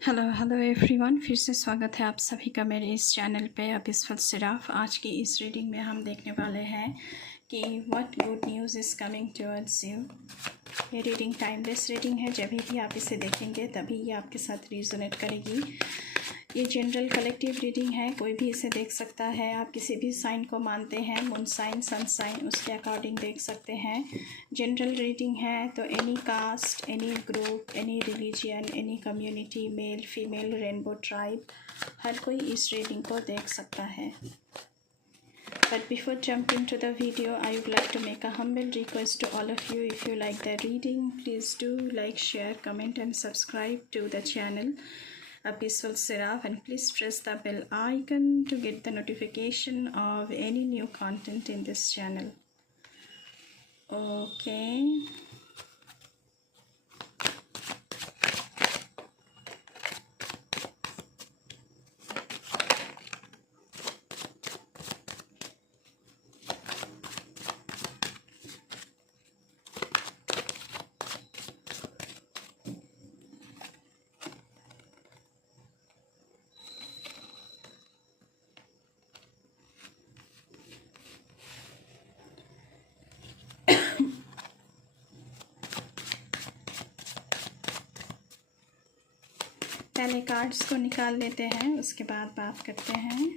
Hello everyone, फिर से स्वागत है आप सभी का मेरे इस चैनल पे अबिस्फल सिराफ। आज की इस रीडिंग में हम देखने वाले हैं कि what good news is coming towards you. ये रीडिंग टाइमलेस रीडिंग है, जब भी आप इसे देखेंगे तभी ये आपके साथ रिजोनेट करेगी। ये जनरल कलेक्टिव रीडिंग है, कोई भी इसे देख सकता है। आप किसी भी साइन को मानते हैं, मून साइन, सन साइन, उसके अकॉर्डिंग देख सकते हैं। जनरल रीडिंग है तो any caste, any group, any religion, any community, male female, rainbow tribe, हर कोई इस रीडिंग को देख सकता है। But before jumping to the video, I would like to make a humble request to all of you. If you like the reading, please do like, share, comment and subscribe to the channel A Peaceful Seraph, and please press the bell icon to get the notification of any new content in this channel. Okay. पहले cards को निकाल लेते हैं, उसके बाद बात करते हैं।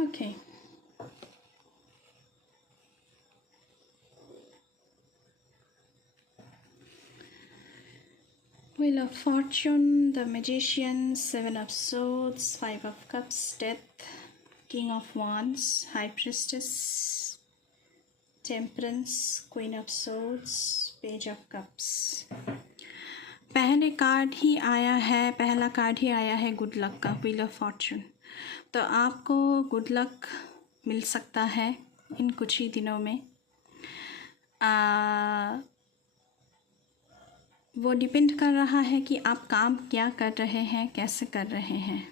Okay, Wheel of Fortune, the Magician, Seven of Swords, Five of Cups, Death, King of Wands, High Priestess, Temperance, Queen of Swords, Page of Cups। पहला कार्ड ही आया है गुड लक का, व्हील ऑफ फॉर्चून। तो आपको good luck मिल सकता है इन कुछ ही दिनों में। वो डिपेंड कर रहा है कि आप काम क्या कर रहे हैं, कैसे कर रहे हैं,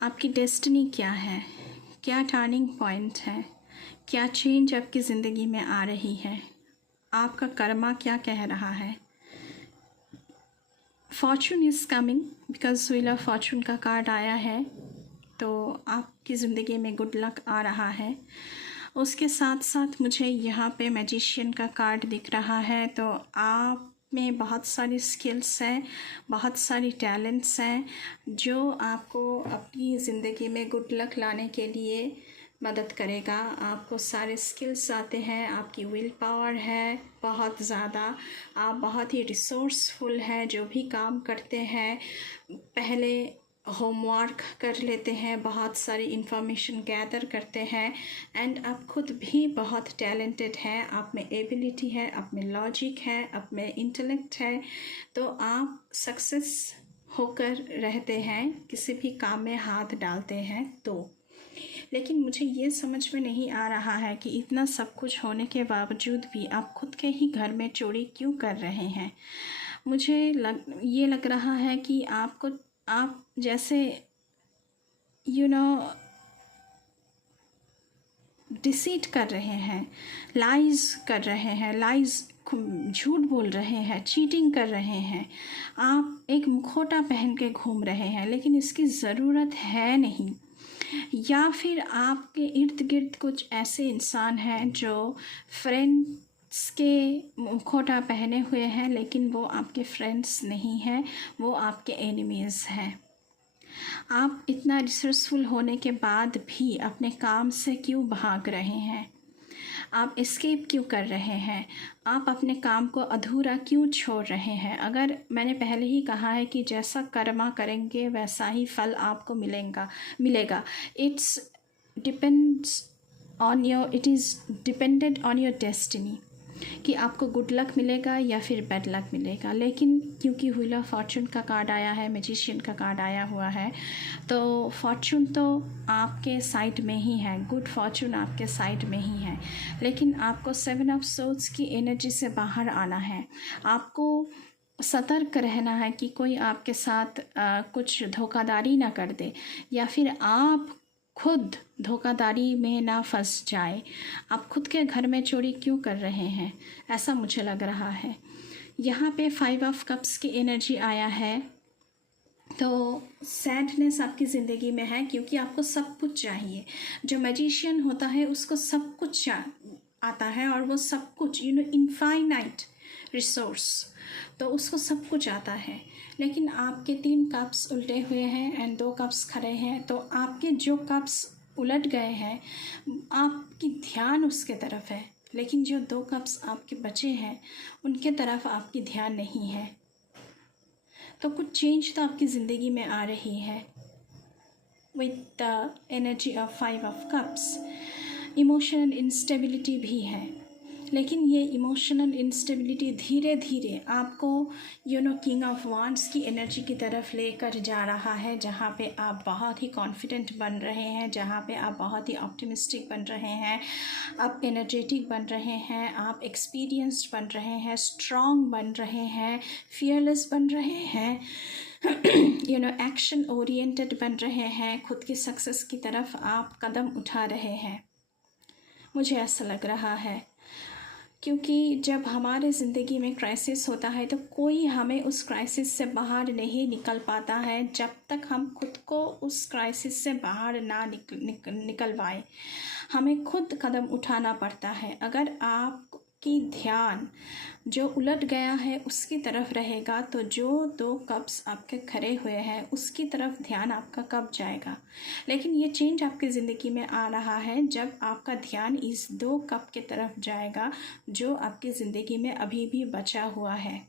आपकी डेस्टिनी क्या है, क्या टर्निंग पॉइंट है, क्या चेंज आपकी ज़िंदगी में आ रही है, आपका कर्मा क्या कह रहा है। Fortune is coming because wheel of Fortune का कार्ड आया है, तो आपकी ज़िंदगी में गुड लक आ रहा है। उसके साथ साथ मुझे यहाँ पे मैजिशियन का कार्ड दिख रहा है, तो आप में बहुत सारी स्किल्स हैं, बहुत सारी टैलेंट्स हैं जो आपको अपनी ज़िंदगी में गुड लक लाने के लिए मदद करेगा। आपको सारे स्किल्स आते हैं, आपकी विल पावर है बहुत ज़्यादा, आप बहुत ही रिसोर्सफुल हैं। जो भी काम करते हैं पहले होमवर्क कर लेते हैं, बहुत सारी इंफॉर्मेशन गैदर करते हैं, एंड आप खुद भी बहुत टैलेंटेड हैं। आप में एबिलिटी है, आप में लॉजिक है, आप में इंटेलेक्ट है, तो आप सक्सेस होकर रहते हैं किसी भी काम में हाथ डालते हैं तो। लेकिन मुझे ये समझ में नहीं आ रहा है कि इतना सब कुछ होने के बावजूद भी आप खुद के ही घर में चोरी क्यों कर रहे हैं। मुझे ये लग रहा है कि आप जैसे डिसीट कर रहे हैं, लाइज कर रहे हैं, झूठ बोल रहे हैं, चीटिंग कर रहे हैं। आप एक मुखौटा पहन के घूम रहे हैं, लेकिन इसकी ज़रूरत है नहीं। या फिर आपके इर्द गिर्द कुछ ऐसे इंसान हैं जो फ्रेंड्स के मुखौटा पहने हुए हैं, लेकिन वो आपके फ्रेंड्स नहीं हैं, वो आपके एनिमीज़ हैं। आप इतना रिसोर्सफुल होने के बाद भी अपने काम से क्यों भाग रहे हैं, आप एस्केप क्यों कर रहे हैं, आप अपने काम को अधूरा क्यों छोड़ रहे हैं। अगर मैंने पहले ही कहा है कि जैसा कर्मा करेंगे वैसा ही फल आपको मिलेगा। It is dependent on your destiny. कि आपको गुड लक मिलेगा या फिर बैड लक मिलेगा। लेकिन क्योंकि व्हील ऑफ फॉर्चून का कार्ड आया है, मैजिशियन का कार्ड आया हुआ है, तो फॉर्चून तो आपके साइड में ही है, गुड फॉर्चून आपके साइड में ही है। लेकिन आपको 7 ऑफ सोर्ड्स की एनर्जी से बाहर आना है। आपको सतर्क रहना है कि कोई आपके साथ कुछ धोखाधड़ी ना कर दे, या फिर आप खुद धोखाधड़ी में ना फंस जाए। आप खुद के घर में चोरी क्यों कर रहे हैं, ऐसा मुझे लग रहा है। यहाँ पे 5 ऑफ कप्स की एनर्जी आया है, तो सैडनेस आपकी ज़िंदगी में है क्योंकि आपको सब कुछ चाहिए। जो मैजिशियन होता है उसको सब कुछ आता है, और वो सब कुछ इनफाइनाइट रिसोर्स, तो उसको सब कुछ आता है। लेकिन आपके 3 कप्स उल्टे हुए हैं एंड 2 कप्स खड़े हैं, तो आपके जो कप्स उलट गए हैं आपकी ध्यान उसके तरफ है, लेकिन जो 2 कप्स आपके बचे हैं उनके तरफ आपकी ध्यान नहीं है। तो कुछ चेंज तो आपकी ज़िंदगी में आ रही है with the energy of 5 of cups. Emotional instability भी है, लेकिन ये इमोशनल इंस्टेबिलिटी धीरे धीरे आपको किंग ऑफ वांड्स की एनर्जी की तरफ लेकर जा रहा है, जहाँ पे आप बहुत ही कॉन्फिडेंट बन रहे हैं, जहाँ पे आप बहुत ही ऑप्टिमिस्टिक बन रहे हैं, आप एनर्जेटिक बन रहे हैं, आप एक्सपीरियंस्ड बन रहे हैं, स्ट्रॉन्ग बन रहे हैं, फियरलेस बन रहे हैं, एक्शन ओरिएंटेड बन रहे हैं। खुद की सक्सेस की तरफ आप कदम उठा रहे हैं, मुझे ऐसा लग रहा है। क्योंकि जब हमारे ज़िंदगी में क्राइसिस होता है तो कोई हमें उस क्राइसिस से बाहर नहीं निकल पाता है जब तक हम खुद को उस क्राइसिस से बाहर ना निकलवाएं। हमें खुद कदम उठाना पड़ता है। अगर आपकी ध्यान जो उलट गया है उसकी तरफ रहेगा तो जो 2 कप्स आपके खड़े हुए हैं उसकी तरफ ध्यान आपका कब जाएगा। लेकिन ये चेंज आपकी ज़िंदगी में आ रहा है जब आपका ध्यान इस 2 कप के तरफ जाएगा जो आपकी ज़िंदगी में अभी भी बचा हुआ है।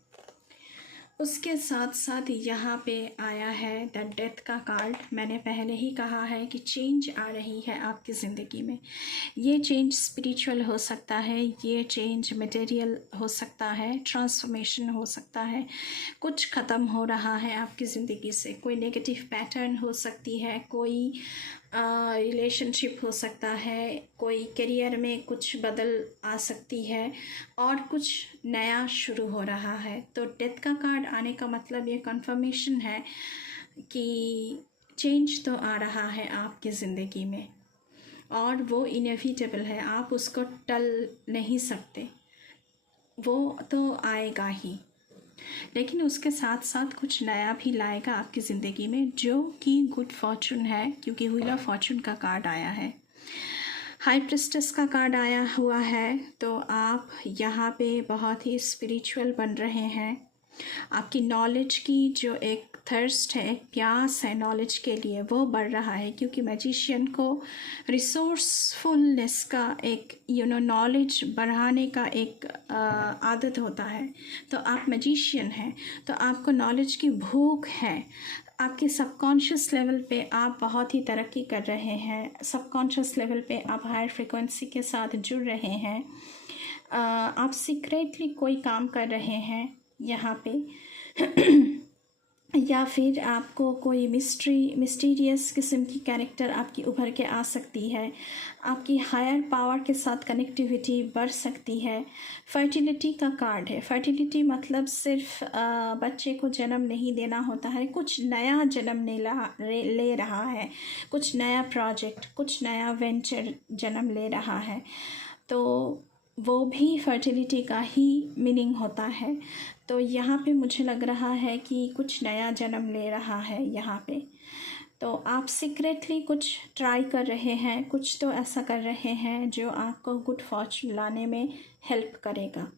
उसके साथ साथ यहाँ पे आया है द डेथ का कार्ड। मैंने पहले ही कहा है कि चेंज आ रही है आपकी ज़िंदगी में। ये चेंज स्पिरिचुअल हो सकता है, ये चेंज मटेरियल हो सकता है, ट्रांसफॉर्मेशन हो सकता है। कुछ ख़त्म हो रहा है आपकी ज़िंदगी से, कोई नेगेटिव पैटर्न हो सकती है, कोई रिलेशनशिप हो सकता है, कोई करियर में कुछ बदल आ सकती है, और कुछ नया शुरू हो रहा है। तो डेथ का कार्ड आने का मतलब ये कंफर्मेशन है कि चेंज तो आ रहा है आपकी ज़िंदगी में, और वो इनएविटेबल है, आप उसको टल नहीं सकते, वो तो आएगा ही। लेकिन उसके साथ साथ कुछ नया भी लाएगा आपकी ज़िंदगी में जो कि गुड फॉर्चून है, क्योंकि व्हील ऑफ फॉर्चून का कार्ड आया है। हाई प्रिस्टेस का कार्ड आया हुआ है, तो आप यहाँ पे बहुत ही स्पिरिचुअल बन रहे हैं। आपकी नॉलेज की जो एक थर्स्ट है, प्यास है नॉलेज के लिए, वो बढ़ रहा है, क्योंकि मैजिशियन को रिसोर्सफुलनेस का एक नॉलेज बढ़ाने का एक आदत होता है। तो आप मैजिशियन हैं तो आपको नॉलेज की भूख है। आपके सबकॉन्शियस लेवल पे आप बहुत ही तरक्की कर रहे हैं, सबकॉन्शियस लेवल पे आप हायर फ्रिक्वेंसी के साथ जुड़ रहे हैं। आप सीक्रेटली कोई काम कर रहे हैं यहाँ पे या फिर आपको कोई मिस्टीरियस किस्म की कैरेक्टर आपकी उभर के आ सकती है। आपकी हायर पावर के साथ कनेक्टिविटी बढ़ सकती है। फर्टिलिटी का कार्ड है। फर्टिलिटी मतलब सिर्फ बच्चे को जन्म नहीं देना होता है, कुछ नया जन्म ले रहा है, कुछ नया प्रोजेक्ट, कुछ नया वेंचर जन्म ले रहा है, तो वो भी फर्टिलिटी का ही मीनिंग होता है। तो यहाँ पे मुझे लग रहा है कि कुछ नया जन्म ले रहा है यहाँ पे। तो आप सीक्रेटली कुछ ट्राई कर रहे हैं, कुछ तो ऐसा कर रहे हैं जो आपको गुड फॉर्चून लाने में हेल्प करेगा।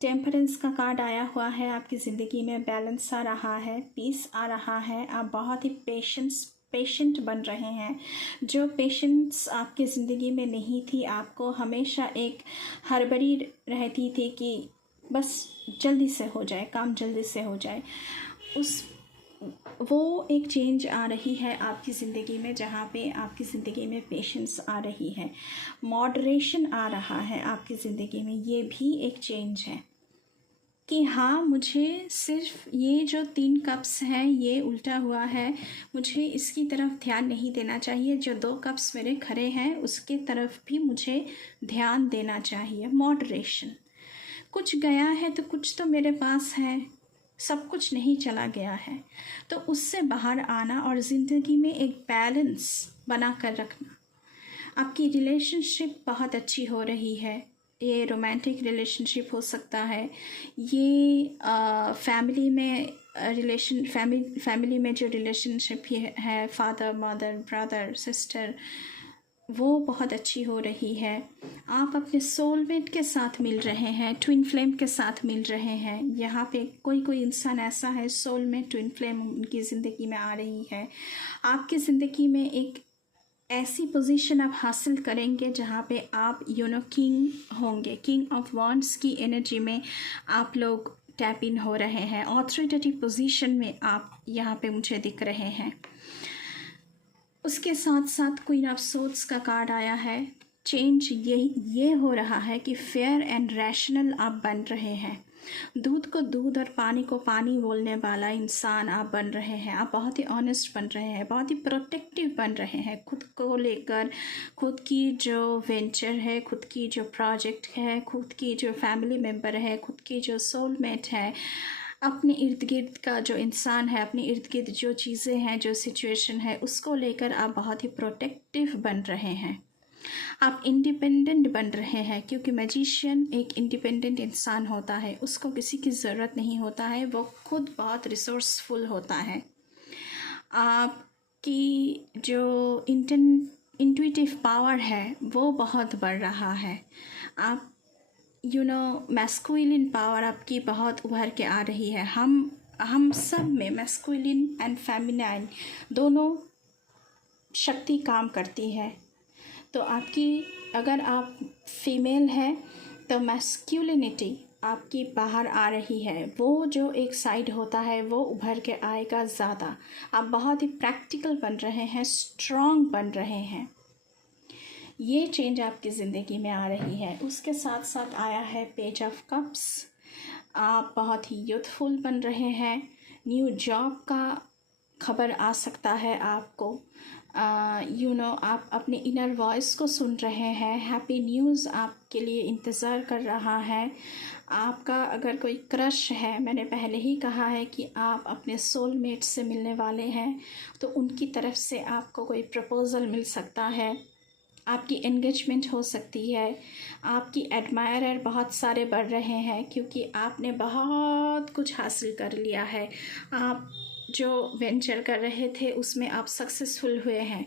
टेम्परेंस का कार्ड आया हुआ है। आपकी ज़िंदगी में बैलेंस आ रहा है, पीस आ रहा है। आप बहुत ही पेशेंट बन रहे हैं। जो पेशेंस आपकी ज़िंदगी में नहीं थी, आपको हमेशा एक हड़बड़ी रहती थी कि बस जल्दी से हो जाए काम, जल्दी से हो जाए, उस वो एक चेंज आ रही है आपकी ज़िंदगी में, जहाँ पे आपकी ज़िंदगी में पेशेंस आ रही है, मॉडरेशन आ रहा है आपकी ज़िंदगी में। ये भी एक चेंज है कि हाँ, मुझे सिर्फ ये जो 3 कप्स हैं ये उल्टा हुआ है, मुझे इसकी तरफ ध्यान नहीं देना चाहिए। जो 2 कप्स मेरे खड़े हैं उसके तरफ भी मुझे ध्यान देना चाहिए। मॉडरेशन, कुछ गया है तो कुछ तो मेरे पास है, सब कुछ नहीं चला गया है, तो उससे बाहर आना और ज़िंदगी में एक बैलेंस बना कर रखना। आपकी रिलेशनशिप बहुत अच्छी हो रही है, ये रोमांटिक रिलेशनशिप हो सकता है, ये फैमिली में फैमिली में जो रिलेशनशिप है, फादर मदर ब्रदर सिस्टर, वो बहुत अच्छी हो रही है। आप अपने सोलमेट के साथ मिल रहे हैं, ट्विन फ्लेम के साथ मिल रहे हैं। यहाँ पे कोई इंसान ऐसा है, सोलमेट ट्विन फ्लेम उनकी ज़िंदगी में आ रही है। आपकी ज़िंदगी में एक ऐसी पोजीशन आप हासिल करेंगे जहाँ पे आप किंग होंगे, किंग ऑफ वॉन्ड्स की एनर्जी में आप लोग टैप इन हो रहे हैं। ऑथोरिटेटिव पोजीशन में आप यहाँ पे मुझे दिख रहे हैं। उसके साथ साथ क्वीन ऑफ सोर्ड्स का कार्ड आया है। चेंज ये हो रहा है कि फेयर एंड रैशनल आप बन रहे हैं। दूध को दूध और पानी को पानी बोलने वाला इंसान आप बन रहे हैं। आप बहुत ही ऑनेस्ट बन रहे हैं, बहुत ही प्रोटेक्टिव बन रहे हैं खुद को लेकर। खुद की जो वेंचर है, खुद की जो प्रोजेक्ट है, खुद की जो फैमिली मेम्बर है, खुद की जो सोलमेट है, अपने इर्द गिर्द का जो इंसान है, अपने इर्द गिर्द जो चीज़ें हैं, जो सिचुएशन है, उसको लेकर आप बहुत ही प्रोटेक्टिव बन रहे हैं। आप इंडिपेंडेंट बन रहे हैं, क्योंकि मैजिशियन एक इंडिपेंडेंट इंसान होता है, उसको किसी की ज़रूरत नहीं होता है, वो खुद बहुत रिसोर्सफुल होता है। आपकी जो इंट्यूटिव पावर है वो बहुत बढ़ रहा है। आप मैस्कुलिन पावर आपकी बहुत उभर के आ रही है। हम सब में मैस्कुलिन एंड फेमिनाइन दोनों शक्ति काम करती है। तो आपकी, अगर आप फीमेल है तो मैस्कुलिनिटी आपकी बाहर आ रही है, वो जो एक साइड होता है वो उभर के आएगा ज़्यादा। आप बहुत ही प्रैक्टिकल बन रहे हैं, स्ट्रॉन्ग बन रहे हैं। ये चेंज आपकी ज़िंदगी में आ रही है। उसके साथ साथ आया है पेज ऑफ कप्स। आप बहुत ही यूथफुल बन रहे हैं। न्यू जॉब का खबर आ सकता है आपको। आप अपने इनर वॉइस को सुन रहे हैं। हैप्पी न्यूज़ आपके लिए इंतज़ार कर रहा है। आपका अगर कोई क्रश है, मैंने पहले ही कहा है कि आप अपने सोलमेट से मिलने वाले हैं, तो उनकी तरफ से आपको कोई प्रपोज़ल मिल सकता है। आपकी एंगेजमेंट हो सकती है। आपकी एडमायरर बहुत सारे बढ़ रहे हैं, क्योंकि आपने बहुत कुछ हासिल कर लिया है। आप जो वेंचर कर रहे थे उसमें आप सक्सेसफुल हुए हैं,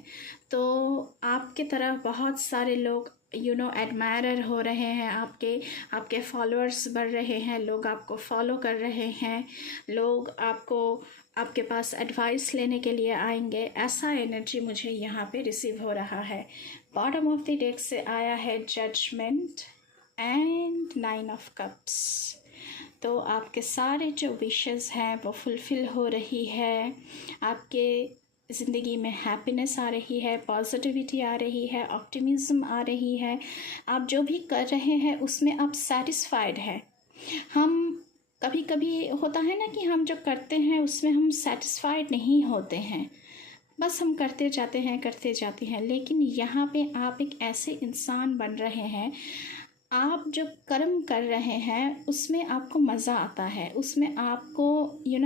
तो आपके तरफ बहुत सारे लोग एडमायरर हो रहे हैं। आपके फॉलोअर्स बढ़ रहे हैं, लोग आपको फॉलो कर रहे हैं, लोग आपके पास एडवाइस लेने के लिए आएंगे। ऐसा एनर्जी मुझे यहाँ पे रिसीव हो रहा है। बॉटम ऑफ द डेक से आया है जजमेंट एंड 9 ऑफ कप्स। तो आपके सारे जो विशेस हैं वो फुलफ़िल हो रही है। आपके ज़िंदगी में हैप्पीनेस आ रही है, पॉजिटिविटी आ रही है, ऑप्टिमिज़म आ रही है। आप जो भी कर रहे हैं उसमें आप सेटिस्फाइड हैं। हम कभी कभी होता है ना कि हम जो करते हैं उसमें हम सेटिस्फाइड नहीं होते हैं, बस हम करते जाते हैं। लेकिन यहाँ पे आप एक ऐसे इंसान बन रहे हैं, आप जो कर्म कर रहे हैं उसमें आपको मज़ा आता है, उसमें आपको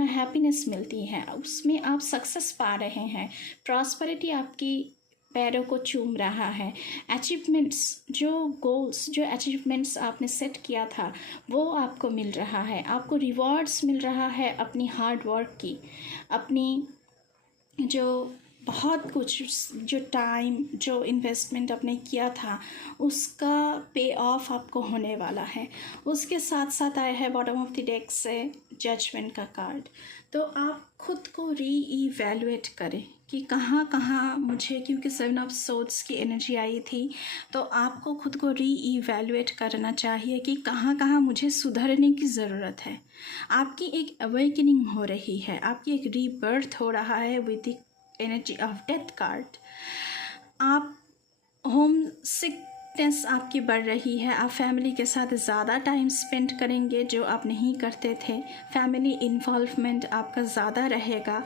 हैप्पीनेस मिलती है, उसमें आप सक्सेस पा रहे हैं, प्रॉस्पेरिटी आपकी पैरों को चूम रहा है। अचीवमेंट्स, जो गोल्स, जो अचीवमेंट्स आपने सेट किया था वो आपको मिल रहा है। आपको रिवॉर्ड्स मिल रहा है अपनी हार्ड वर्क की, अपनी जो बहुत कुछ, जो टाइम, जो इन्वेस्टमेंट आपने किया था उसका पे ऑफ आपको होने वाला है। उसके साथ साथ आया है बॉटम ऑफ द डेक से जजमेंट का कार्ड। तो आप खुद को रीइवैल्यूएट करें कि कहाँ कहाँ मुझे, क्योंकि 7 ऑफ सोर्ड्स की एनर्जी आई थी, तो आपको खुद को रीइवैल्यूएट करना चाहिए कि कहाँ कहाँ मुझे सुधरने की ज़रूरत है। आपकी एक अवेकनिंग हो रही है, आपकी एक रीबर्थ हो रहा है with the energy of death card. आप होम सिकनेस आपकी बढ़ रही है, आप फैमिली के साथ ज़्यादा टाइम स्पेंड करेंगे जो आप नहीं करते थे, फैमिली इन्वॉल्वमेंट आपका ज़्यादा रहेगा।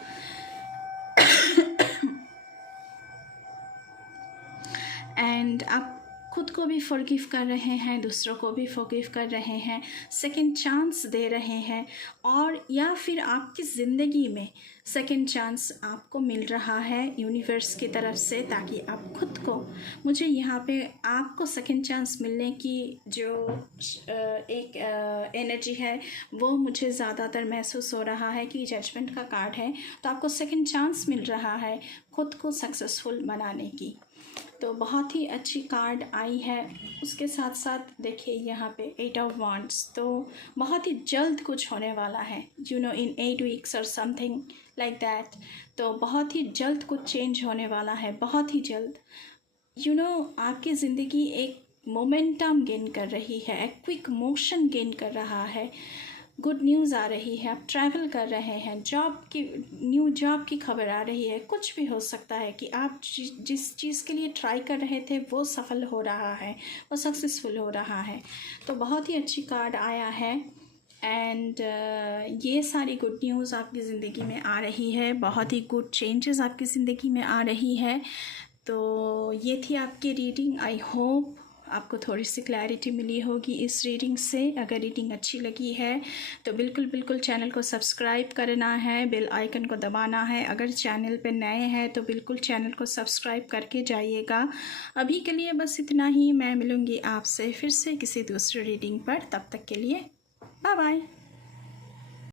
एंड आप खुद को भी फॉरगिव कर रहे हैं, दूसरों को भी फॉरगिव कर रहे हैं, सेकंड चांस दे रहे हैं, और या फिर आपकी ज़िंदगी में सेकंड चांस आपको मिल रहा है यूनिवर्स की तरफ से, ताकि आप खुद को, मुझे यहाँ पे आपको सेकंड चांस मिलने की जो एक एनर्जी है वो मुझे ज़्यादातर महसूस हो रहा है कि जजमेंट का कार्ड है, तो आपको सेकंड चांस मिल रहा है खुद को सक्सेसफुल बनाने की। तो बहुत ही अच्छी कार्ड आई है। उसके साथ साथ देखिए यहाँ पे 8 ऑफ वांड्स, तो बहुत ही जल्द कुछ होने वाला है, इन 8 वीक्स और समथिंग लाइक दैट। तो बहुत ही जल्द कुछ चेंज होने वाला है, बहुत ही जल्द। आपकी ज़िंदगी एक मोमेंटम गेन कर रही है, एक क्विक मोशन गेन कर रहा है, गुड न्यूज़ आ रही है, आप ट्रैवल कर रहे हैं, न्यू जॉब की खबर आ रही है, कुछ भी हो सकता है कि आप जिस चीज़ के लिए ट्राई कर रहे थे वो सफल हो रहा है, वो सक्सेसफुल हो रहा है। तो बहुत ही अच्छी कार्ड आया है। एंड ये सारी गुड न्यूज़ आपकी ज़िंदगी में आ रही है, बहुत ही गुड चेंजेस आपकी ज़िंदगी में आ रही है। तो ये थी आपकी रीडिंग। आई होप आपको थोड़ी सी क्लैरिटी मिली होगी इस रीडिंग से। अगर रीडिंग अच्छी लगी है तो बिल्कुल चैनल को सब्सक्राइब करना है, बेल आइकन को दबाना है। अगर चैनल पे नए हैं तो बिल्कुल चैनल को सब्सक्राइब करके जाइएगा। अभी के लिए बस इतना ही। मैं मिलूँगी आपसे फिर से किसी दूसरे रीडिंग पर। तब तक के लिए बाय बाय।